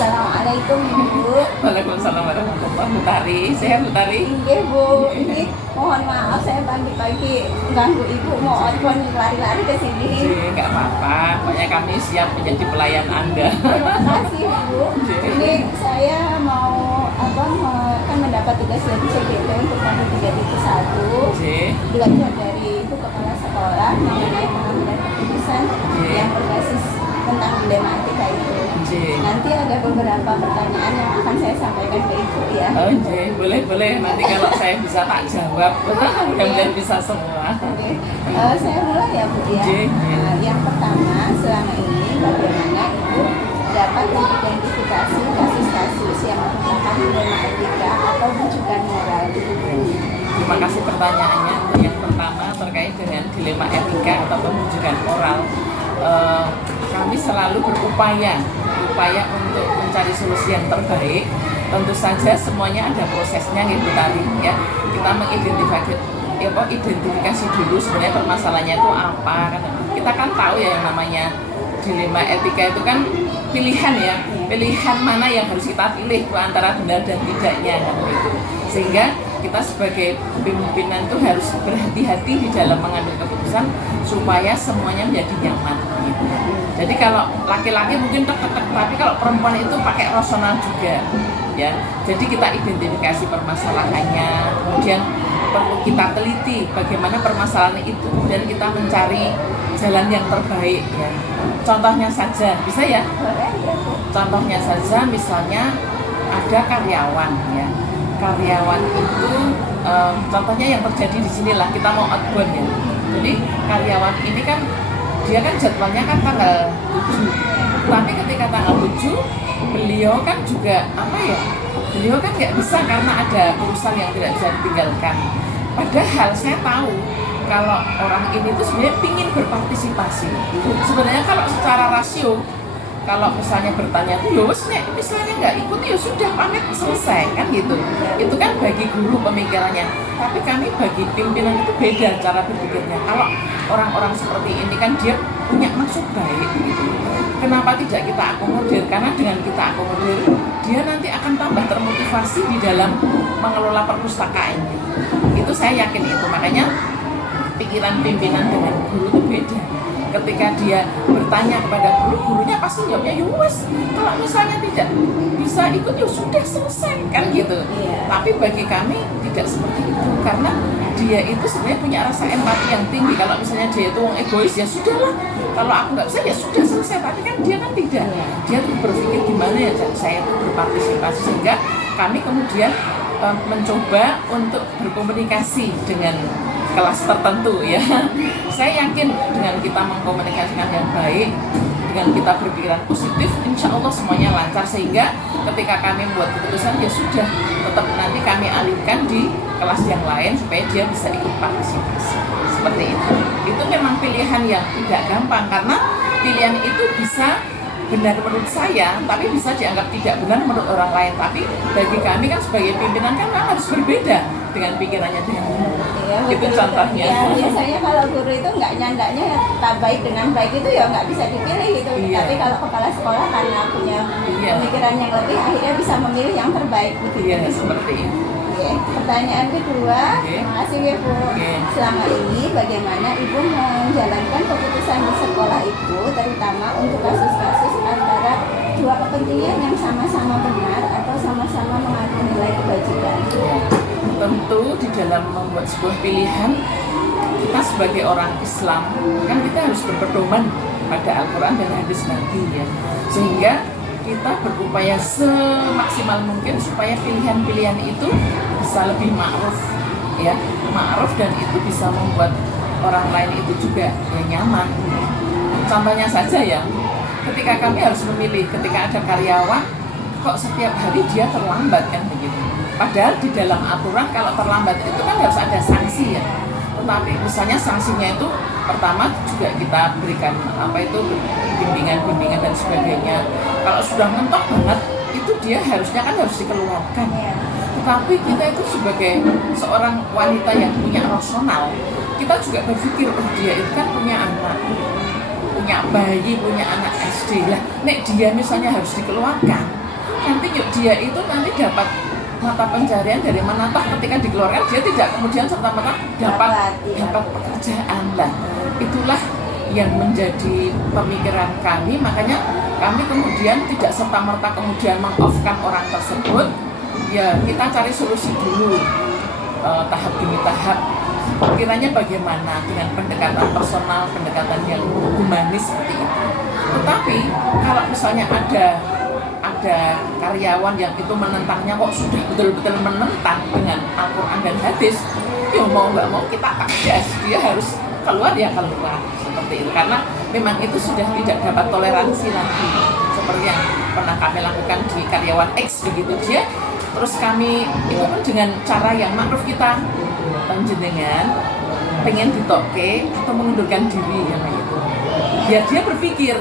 Assalamualaikum Bu. Waalaikumsalam warahmatullahi wabarakatuh. Mutari, sehat Mutari? Nggih Bu, ini mohon maaf saya pagi-pagi ganggu Ibu mau on lari-lari ke sini. Nggak apa-apa, pokoknya kami siap menjadi pelayan Anda. Terima kasih Bu. Ini saya mau kan mendapat tugas dari CPT untuk tahun 3.1. Belajar dari Ibu Kepala Sekolah mengenai pengambilan keputusan yang berbasis tentang dilema etika itu. Nanti ada beberapa pertanyaan yang akan saya sampaikan ke Ibu ya. Boleh. Nanti kalau saya bisa tak jawab, mudah-mudahan bisa semua. Saya mulai ya Bu ya. Yang pertama, selama ini bagaimana Ibu dapat mengidentifikasi kasus-kasus yang merupakan dilema etika atau rujukan moral? Terima kasih pertanyaannya. Yang pertama terkait dengan dilema etika atau pembujukan moral. Kami selalu berupaya untuk mencari solusi yang terbaik. Tentu saja semuanya ada prosesnya gitu tadi ya. Kita identifikasi dulu sebenarnya permasalahannya itu apa kan. Kita kan tahu ya yang namanya dilema etika itu kan pilihan ya. Pilihan mana yang harus kita pilih antara benar dan tidaknya kan gitu. Sehingga kita sebagai pimpinan itu harus berhati-hati di dalam mengambil keputusan supaya semuanya menjadi nyaman gitu. Jadi kalau laki-laki mungkin tek-tek, tapi kalau perempuan itu pakai rasional juga ya. Jadi kita identifikasi permasalahannya, kemudian perlu kita teliti bagaimana permasalahan itu, kemudian kita mencari jalan yang terbaik ya. Contohnya saja, bisa ya? Contohnya saja misalnya ada karyawan ya. Karyawan itu contohnya yang terjadi di sinilah, kita mau outbound ya. Jadi karyawan ini kan dia kan jadwalnya kan tanggal 7. Tapi ketika tanggal 7 beliau kan juga beliau kan nggak bisa karena ada urusan yang tidak bisa ditinggalkan. Padahal saya tahu kalau orang ini tuh sebenarnya ingin berpartisipasi. Sebenarnya kalau secara rasio, kalau misalnya bertanya tuh misalnya nggak ikut ya sudah pamit selesai kan gitu. Itu kan bagi guru pemikirannya. Tapi kami bagi pimpinan itu beda cara berpikirnya. Kalau orang-orang seperti ini kan dia punya maksud baik gitu. Kenapa tidak kita akomodir? Karena dengan kita akomodir, dia nanti akan tambah termotivasi di dalam mengelola perpustakaan. Itu saya yakin itu. Makanya pikiran pimpinan dengan guru itu beda. Ketika dia bertanya kepada guru, gurunya pasti jawabnya wes. Kalau misalnya tidak bisa ikut ya sudah selesai kan gitu. Tapi bagi kami tidak seperti itu karena dia itu sebenarnya punya rasa empati yang tinggi. Kalau misalnya dia itu orang egois ya sudahlah. Kalau aku nggak bisa ya sudah selesai. Tapi kan dia kan tidak. Dia tuh berpikir gimana ya saya itu berpartisipasi sehingga kami kemudian mencoba untuk berkomunikasi dengan kelas tertentu ya. Saya yakin dengan kita mengkomunikasikan yang baik, dengan kita berpikiran positif, insya Allah semuanya lancar sehingga ketika kami membuat keputusan ya sudah tetap nanti kami alihkan di kelas yang lain supaya dia bisa ikut partisipasi seperti itu. Itu memang pilihan yang tidak gampang karena pilihan itu bisa benar menurut saya, tapi bisa dianggap tidak benar menurut orang lain. Tapi bagi kami kan sebagai pimpinan kan harus berbeda dengan pikirannya dengan guru. Itu contohnya. Ya, biasanya kalau guru itu nggak nyandanya tak baik dengan baik itu ya nggak bisa dipilih gitu. Tapi kalau kepala sekolah karena punya pemikiran yang lebih, akhirnya bisa memilih yang terbaik gitu. Seperti itu. Pertanyaan kedua, terima kasih ya Bu. Selama ini bagaimana Ibu menjalankan keputusan di sekolah Ibu, terutama untuk kasus-kasus antara dua kepentingan yang sama-sama benar atau sama-sama mengandung nilai kebajikan? Tentu di dalam membuat sebuah pilihan, kita sebagai orang Islam kan kita harus berpedoman pada Al-Quran dan hadis Nabi ya. Sehingga kita berupaya semaksimal mungkin supaya pilihan-pilihan itu bisa lebih ma'ruf ya, ma'ruf dan itu bisa membuat orang lain itu juga ya nyaman. Contohnya saja ya, ketika kami harus memilih, ketika ada karyawan kok setiap hari dia terlambat kan begitu. Padahal di dalam aturan kalau terlambat itu kan harus ada sanksi ya. Tetapi misalnya sanksinya itu pertama juga kita berikan bimbingan dan sebagainya. Kalau sudah mentok banget itu dia harusnya kan harus dikeluarkan. Tetapi kita itu sebagai seorang wanita yang punya rasional, kita juga berpikir dia itu kan punya anak, punya bayi, punya anak SD lah. Nek dia misalnya harus dikeluarkan, nanti dia itu nanti dapat mata pencarian dari mana, toh ketika dikeluarkan dia tidak kemudian serta-merta dapat pekerjaan lah. Itulah yang menjadi pemikiran kami, makanya kami kemudian tidak serta-merta kemudian meng-off-kan orang tersebut. Ya kita cari solusi dulu, tahap demi tahap. Kiranya bagaimana dengan pendekatan personal, pendekatan yang humanis seperti itu. Tetapi kalau misalnya ada karyawan yang itu menentangnya, kok sudah betul-betul menentang dengan Al-Quran dan hadis, ya mau nggak mau kita tegas, dia harus keluar, ya keluar seperti itu, karena memang itu sudah tidak dapat toleransi lagi, seperti yang pernah kami lakukan di karyawan X begitu. Dia terus kami itu kan dengan cara yang makruf, kita panjenengan pengen ditoke atau mengundurkan diri ya gitu, biar dia berpikir.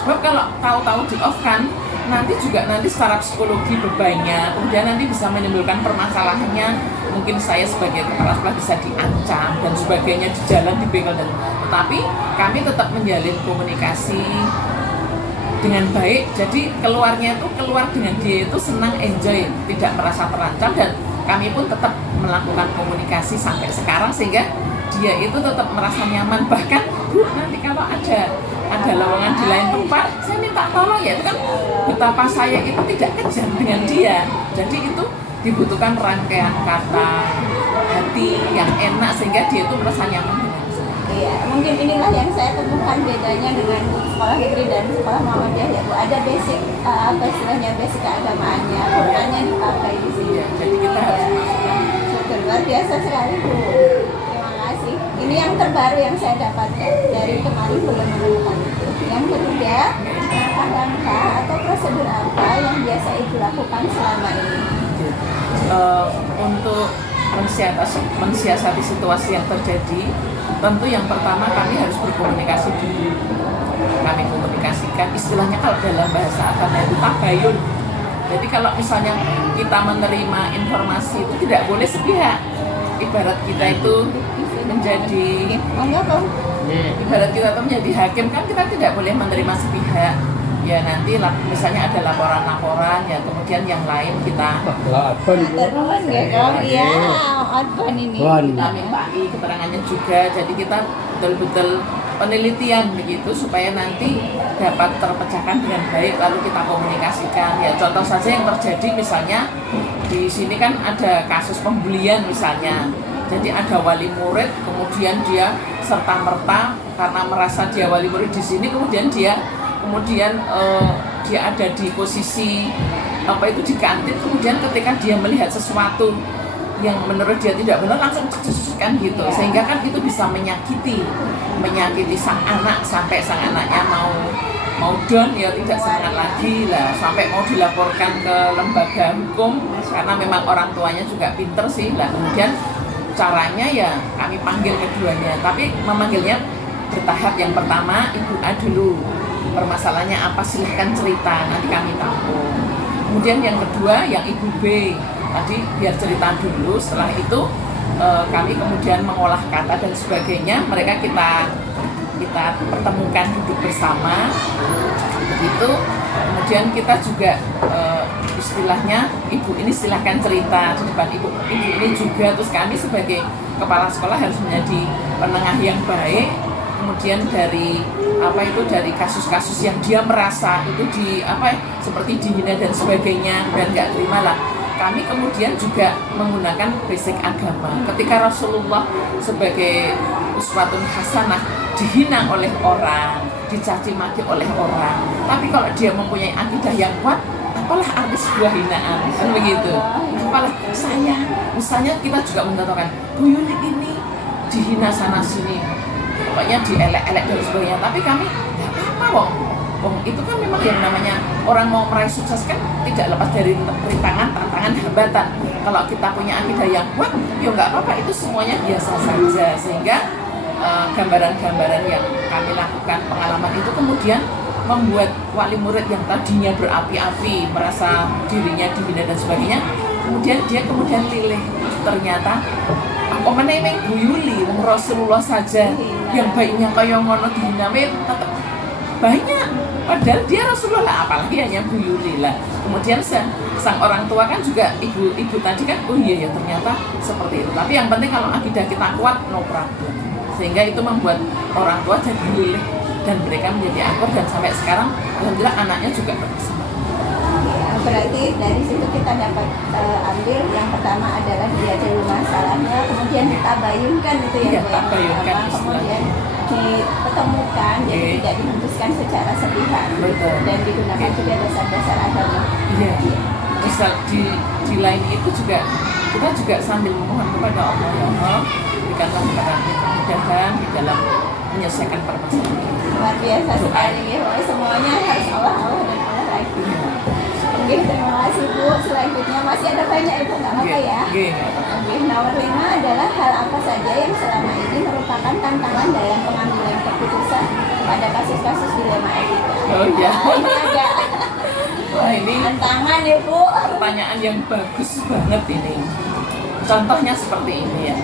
Sebab kalau tahu-tahu di off kan nanti secara psikologi bebannya, kemudian nanti bisa menimbulkan permasalahannya. Mungkin saya sebagai kepala sekolah bisa diancam dan sebagainya, di jalan dibegal, dan tetapi kami tetap menjalin komunikasi dengan baik. Jadi keluarnya itu keluar dengan dia itu senang, enjoy, tidak merasa terancam, dan kami pun tetap melakukan komunikasi sampai sekarang sehingga dia itu tetap merasa nyaman. Bahkan Bu, nanti kalau ada lowongan di lain tempat, saya minta tolong ya. Itu kan betapa saya itu tidak kejam dengan dia. Jadi itu dibutuhkan rangkaian kata, hati yang enak sehingga dia itu merasa nyaman dengan saya. Iya, mungkin inilah yang saya temukan bedanya dengan sekolah Hijri dan sekolah Muhammadiyah ya Bu. Ada basic, apa istilahnya, basic keagamaannya, Qurannya dipakai di sini. Ya, jadi kita harus Betul, luar biasa sekali Bu. Terima kasih. Ini yang terbaru yang saya dapatkan, dari kemarin belum menemukan itu. Yang ketiga, langkah-langkah atau prosedur apa yang biasa Ibu lakukan selama ini? Untuk mensiasati situasi yang terjadi, tentu yang pertama kami harus berkomunikasi dulu. Kami komunikasikan, istilahnya kalau dalam bahasa agama itu tabayun. Jadi kalau misalnya kita menerima informasi itu tidak boleh sepihak. Ibarat kita itu menjadi hakim kan, kita tidak boleh menerima sepihak. Ya nanti misalnya ada laporan-laporan, ya kemudian yang lain kita mintai keterangannya juga. Jadi kita betul-betul penelitian begitu supaya nanti dapat terpecahkan dengan baik, lalu kita komunikasikan. Ya contoh saja yang terjadi misalnya di sini kan ada kasus pembulian misalnya. Jadi ada wali murid, kemudian dia serta-merta karena merasa dia wali murid di sini, kemudian dia ada di posisi di kantin, kemudian ketika dia melihat sesuatu yang menurut dia tidak benar langsung kan gitu, sehingga kan itu bisa menyakiti sang anak sampai sang anaknya mau down, ya tidak semangat lagi lah, sampai mau dilaporkan ke lembaga hukum karena memang orang tuanya juga pinter sih lah. Kemudian caranya ya kami panggil keduanya, tapi memanggilnya bertahap. Yang pertama Ibu A dulu, permasalahannya apa, silahkan cerita, nanti kami tampung. Kemudian yang kedua yang Ibu B tadi, biar cerita dulu, setelah itu kami kemudian mengolah kata dan sebagainya. Mereka kita pertemukan, duduk bersama begitu. Kemudian kita juga istilahnya Ibu ini silahkan cerita di depan ibu ini juga. Terus kami sebagai kepala sekolah harus menjadi penengah yang baik. Kemudian dari kasus-kasus yang dia merasa itu seperti dihina dan sebagainya dan nggak terima lah, kami kemudian juga menggunakan basic agama. Ketika Rasulullah sebagai uswatun hasanah dihina oleh orang, dicaci maki oleh orang, tapi kalau dia mempunyai akidah yang kuat, apalah arti sebuah hinaan, kan begitu. Apalah saya, misalnya kita juga mencontohkan Bu Yuli ini dihina sana sini, pokoknya dielek-elek dan sebagainya, tapi kami nggak apa-apa wong itu kan memang yang namanya orang mau meraih sukses kan tidak lepas dari rintangan, tantangan, hambatan. Kalau kita punya akidah yang kuat, ya nggak apa-apa, itu semuanya biasa saja. Sehingga gambaran-gambaran yang kami lakukan, pengalaman itu kemudian membuat wali murid yang tadinya berapi-api, merasa dirinya dihina dan sebagainya, kemudian dia lilih, ternyata apa meneh Bu Yuli, Rasulullah saja yang baiknya kaya ngono dihina tetap banyak, padahal dia Rasulullah, apalagi hanya buyutilah. Kemudian sang orang tua kan juga ibu tadi kan, oh iya ya ternyata seperti itu. Tapi yang penting kalau akidah kita kuat, no problem. Sehingga itu membuat orang tua jadi lilih dan mereka menjadi akur, dan sampai sekarang alhamdulillah anaknya juga berkesemangat. Berarti dari situ kita dapat ambil yang pertama adalah dia dulu masalahnya, kemudian kita bayunkan itu Iya, Bu, tabayunkan kemudian ditemukan, jadi tidak dihembuskan secara sepihak. Betul. Dan digunakan juga dasar-dasar agama. Iya. Misal di lain itu juga kita juga sambil memohon kepada Allah, ya Allah berikanlah kepada kemudahan di dalam menyelesaikan permasalahan. Luar biasa sekali ya, semuanya harus Allah dan Allah lagi. Oke, terima kasih Bu. Selanjutnya masih ada banyak Ibu, nggak apa-apa ya. Oke, nomor 5 adalah hal apa saja yang selama ini merupakan tantangan dalam pengambilan keputusan pada kasus-kasus dilema etika. Oh iya. Ini ada Wah, ini tantangan ya Bu. pertanyaan yang bagus banget ini. Contohnya seperti ini ya.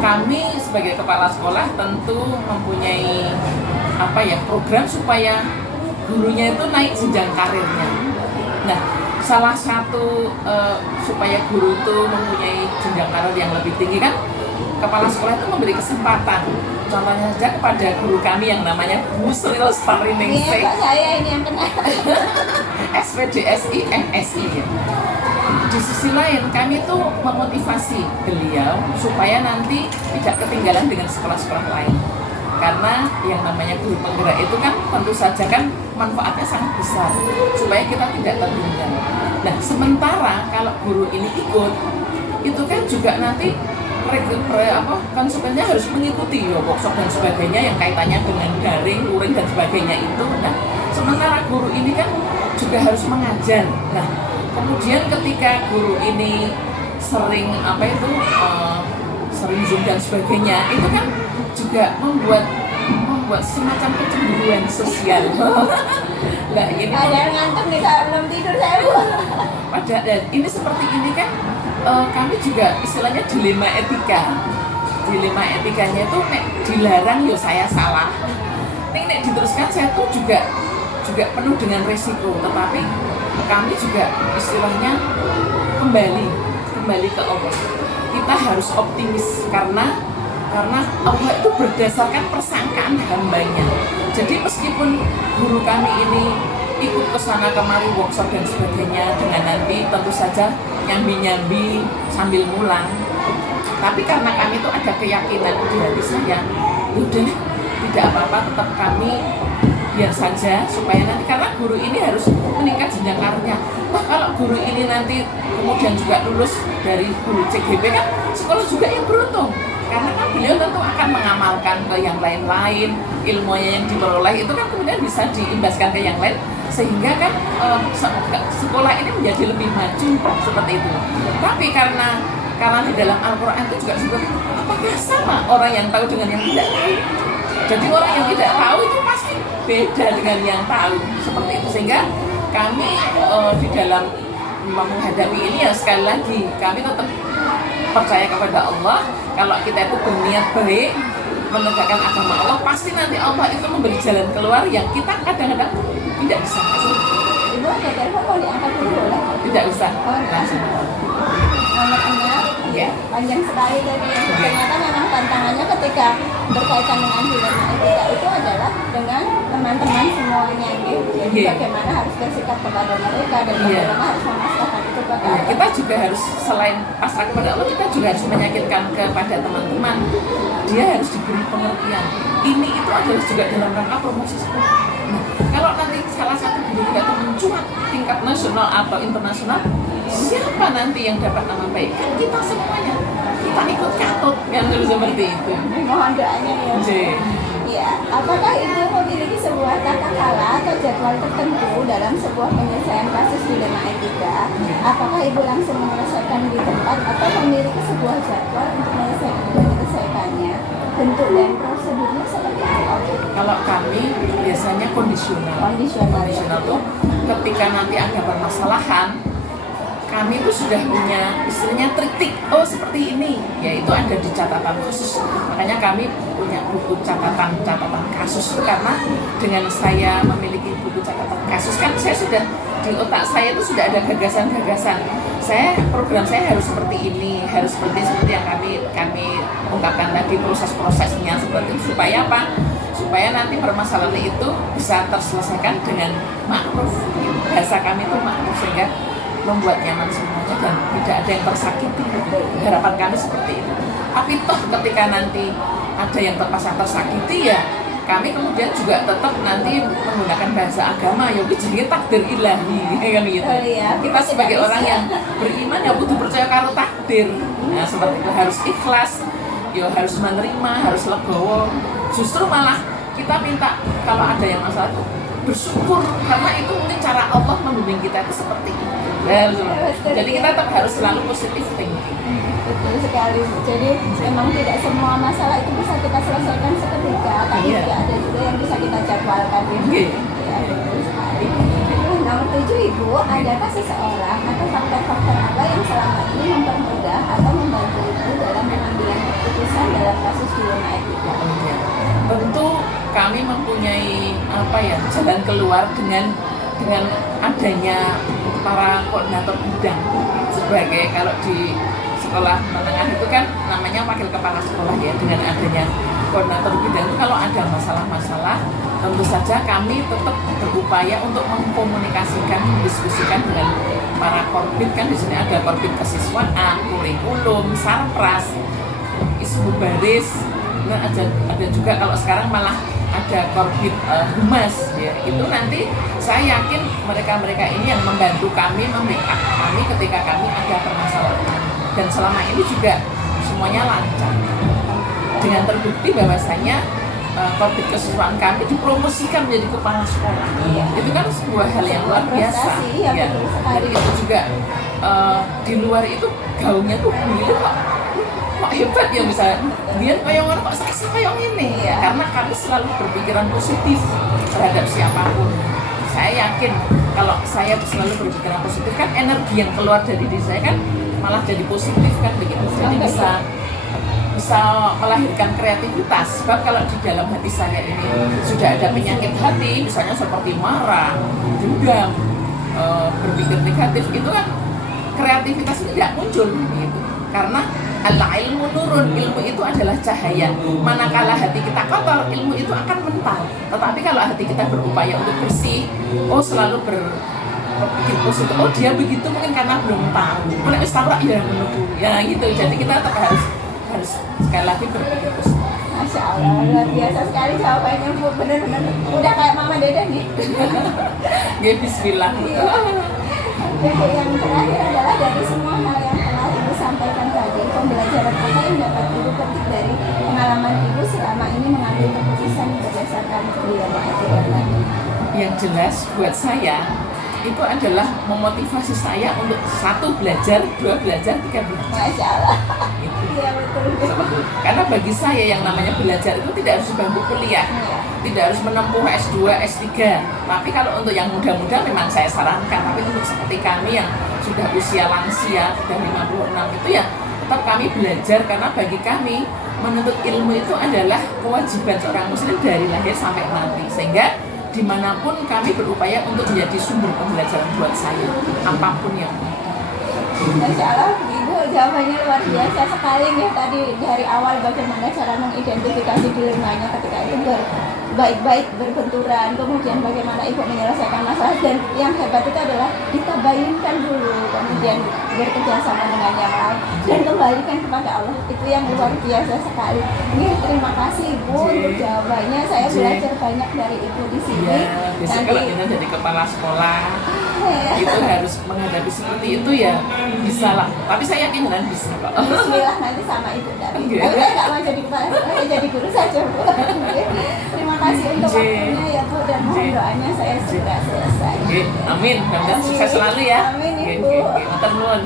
Kami sebagai kepala sekolah tentu mempunyai program supaya gurunya itu naik jenjang karirnya. Nah, salah satu supaya guru itu mempunyai jenjang karir yang lebih tinggi kan, kepala sekolah itu memberi kesempatan. Contohnya saja kepada guru kami yang namanya Bu Sri Lestari Ningsih. Ini Pak saya ini yang kena. SPDSI MSI ya. Di sisi lain kami itu memotivasi beliau supaya nanti tidak ketinggalan dengan sekolah-sekolah lain. Karena yang namanya guru penggerak itu kan tentu saja kan manfaatnya sangat besar supaya kita tidak tertinggal. Nah, sementara kalau guru ini ikut, itu kan juga nanti konsekuensinya harus mengikuti workshop dan sebagainya yang kaitannya dengan daring, luring dan sebagainya itu. Nah, sementara guru ini kan juga harus mengajar. Nah, kemudian ketika guru ini sering sering Zoom dan sebagainya, itu kan juga membuat semacam kecemburuan sosial. Nah, ini ada ngantuk nih, saya belum tidur saya Bu. Padahal ini seperti ini kan kami juga istilahnya dilema etika. Dilema etikanya itu dilarang ya saya salah. Nek diteruskan saya tuh juga penuh dengan resiko, tetapi kami juga istilahnya kembali ke Allah. Kita harus optimis karena Allah itu berdasarkan persangkaan hambanya. Jadi meskipun guru kami ini ikut ke sana kemari workshop dan sebagainya dengan nanti tentu saja nyambi sambil mulang, tapi karena kami itu ada keyakinan di hati saya, udah tidak apa-apa, tetap kami biar saja supaya nanti, karena guru ini harus meningkat jenjang karirnya. Wah, kalau guru ini nanti kemudian juga lulus dari guru CGP kan sekolah juga yang beruntung, karena kan beliau tentu akan mengamalkan ke yang lain-lain, ilmunya yang diperoleh itu kan kemudian bisa diimbaskan ke yang lain, sehingga kan sekolah ini menjadi lebih maju seperti itu. Tapi karena di dalam Al-Quran itu juga seperti apakah sama orang yang tahu dengan yang tidak tahu? Jadi orang yang tidak tahu itu pasti beda dengan yang tahu, seperti itu. Sehingga kami di dalam menghadapi ini ya sekali lagi kami tetap percaya kepada Allah. Kalau kita itu berniat baik menegakkan agama Allah, pasti nanti Allah itu memberi jalan keluar yang kita kadang-kadang tidak bisa kasih. Ibu ada telepon mau diangkat dulu boleh? Tidak usah. Langsung. Nomor 6, ya. Panjang sekali tadi. Ternyata memang tantangannya ketika berkaitan dengan dilema etika itu adalah dengan teman-teman semuanya gitu. Jadi bagaimana harus bersikap kepada mereka dan bagaimana harus memasrahkan itu kepada Allah. Kita juga harus selain pasrah kepada Allah, kita juga harus meyakinkan kepada teman-teman. Dia harus diberi pengertian. Ini itu adalah juga dalam rangka promosi sekolah. Nah, kalau nanti salah satu guru kita itu mencuat tingkat nasional atau internasional, siapa nanti yang dapat nama baik? Kan kita semuanya. Kita ikut katut kan seperti itu. Mohon doanya ya. Ya, apakah Ibu memiliki sebuah tata cara atau jadwal tertentu dalam sebuah penyelesaian kasus dilema etika? Apakah Ibu langsung menyelesaikan di tempat atau memiliki sebuah jadwal untuk menyelesaikannya? Bentuk dan prosedurnya seperti apa? Kalau kami biasanya kondisional. Kondisional tuh ketika nanti ada permasalahan, kami itu sudah punya istilahnya trik-trik, oh seperti ini, yaitu ada di catatan khusus. Makanya kami punya buku catatan kasus itu karena dengan saya memiliki buku catatan kasus kan saya sudah di otak saya itu sudah ada gagasan-gagasan. Program saya harus seperti ini, harus seperti yang kami ungkapkan tadi, proses-prosesnya seperti itu, supaya apa? Supaya nanti permasalahan itu bisa terselesaikan dengan makruf. Bahasa kami itu makruf sehingga membuat nyaman semuanya dan tidak ada yang tersakiti. Harapan kami seperti itu. Tapi toh ketika nanti ada yang terpaksa tersakiti ya kami kemudian juga tetap nanti menggunakan bahasa agama ya jadi takdir ilahi kan gitu. Kita sebagai orang yang beriman ya butuh percaya karo takdir. Nah seperti itu, harus ikhlas, ya harus menerima, harus legowo. Justru malah kita minta kalau ada yang masalah itu bersyukur karena itu mungkin cara Allah membimbing kita itu seperti itu. Jadi kita tetap harus selalu positif thinking. Betul sekali. Jadi memang tidak semua masalah itu bisa kita selesaikan seketika, tapi juga ada juga yang bisa kita jadwalkan. Ya, betul sekali. Nomor 7 Ibu, adakah seseorang atau faktor-faktor apa yang selama ini mempermudah atau membantu Ibu dalam pengambilan keputusan dalam kasus dilema etika? Tentu kami mempunyai jalan keluar dengan adanya para koordinator bidang. Sebagai kalau di sekolah menengah itu kan namanya wakil kepala sekolah ya, dengan adanya koordinator bidang itu kalau ada masalah-masalah tentu saja kami tetap berupaya untuk mengkomunikasikan, mendiskusikan dengan para korbit. Kan di sini ada korbit kesiswaan, kurikulum, sarpras, isu baris, dan ada juga kalau sekarang malah ada korbit humas ya. Itu nanti saya yakin mereka ini yang membantu kami, membackup kami ketika kami ada permasalahan, dan selama ini juga semuanya lancar dengan terbukti bahwasanya korbit kesiswaan kami dipromosikan menjadi kepala sekolah. Itu kan sebuah hal yang luar biasa ya. Jadi itu juga di luar itu gaungnya tuh begitu kok hebat ya, misalnya dia kayak orang kok saya kayak ini ya, karena kami selalu berpikiran positif terhadap siapapun. Saya yakin kalau saya selalu berpikiran positif kan energi yang keluar dari diri saya kan malah jadi positif kan begitu. Jadi bisa melahirkan kreativitas. Sebab kalau di dalam hati saya ini sudah ada penyakit hati, misalnya seperti marah, dendam, berpikir negatif, itu kan kreativitas tidak muncul gitu. Karena al-ilmu nurun, ilmu itu adalah cahaya. Manakala hati kita kotor, ilmu itu akan mental. Tetapi kalau hati kita berupaya untuk bersih, selalu berpikir positif, dia begitu mungkin karena belum tahu. Mulai wis tahu ya menunggu. Ya gitu. Jadi kita tetap harus sekali lagi berpikir positif. Masya Allah, luar biasa sekali jawabannya Bu. Benar-benar udah kayak Mama Deda nih. Ya bismillah. Oke, yang terakhir adalah dari semua hal yang telah Ibu sampaikan tadi, pembelajaran apa yang dapat Ibu petik dari pengalaman Ibu selama ini mengambil keputusan berdasarkan dilema etika tadi? Yang jelas buat saya itu adalah memotivasi saya untuk 1 belajar, 2 belajar, 3 belajar. Masya Allah. Iya betul. Karena bagi saya yang namanya belajar itu tidak harus di bangku kuliah, tidak harus menempuh S2, S3. Tapi kalau untuk yang muda-muda memang saya sarankan. Tapi untuk seperti kami yang sudah usia lansia, sudah 56 itu ya tetap kami belajar, karena bagi kami menuntut ilmu itu adalah kewajiban seorang muslim dari lahir sampai mati. Sehingga dimanapun kami berupaya untuk menjadi sumber pembelajaran buat saya, apapun yang. Masya Allah, Ibu jawabannya luar biasa sekali nih tadi dari awal bagaimana cara mengidentifikasi dilemanya ketika itu baik-baik berbenturan, kemudian bagaimana Ibu menyelesaikan masalah, dan yang hebat itu adalah ditabayunkan dulu, kemudian bekerja sama dengan yang lain dan kembalikan kepada Allah. Itu yang luar biasa sekali. Terima kasih Ibu untuk jawabannya. Saya belajar banyak dari Ibu di sini. Ya, biasanya kalau kita jadi kepala sekolah itu harus menghadapi seperti itu ya bisa lah. Tapi saya yakin benar bisa kok. Bismillah, nanti sama Ibu dari. Tapi saya nggak mau jadi kepala sekolah, jadi guru saja Bu. Terima kasih untuk waktunya ya Bu, dan mohon doanya saya segera selesai. Amin. Mudah-mudahan sukses selalu ya. Amin Ibu. Matur nuwun.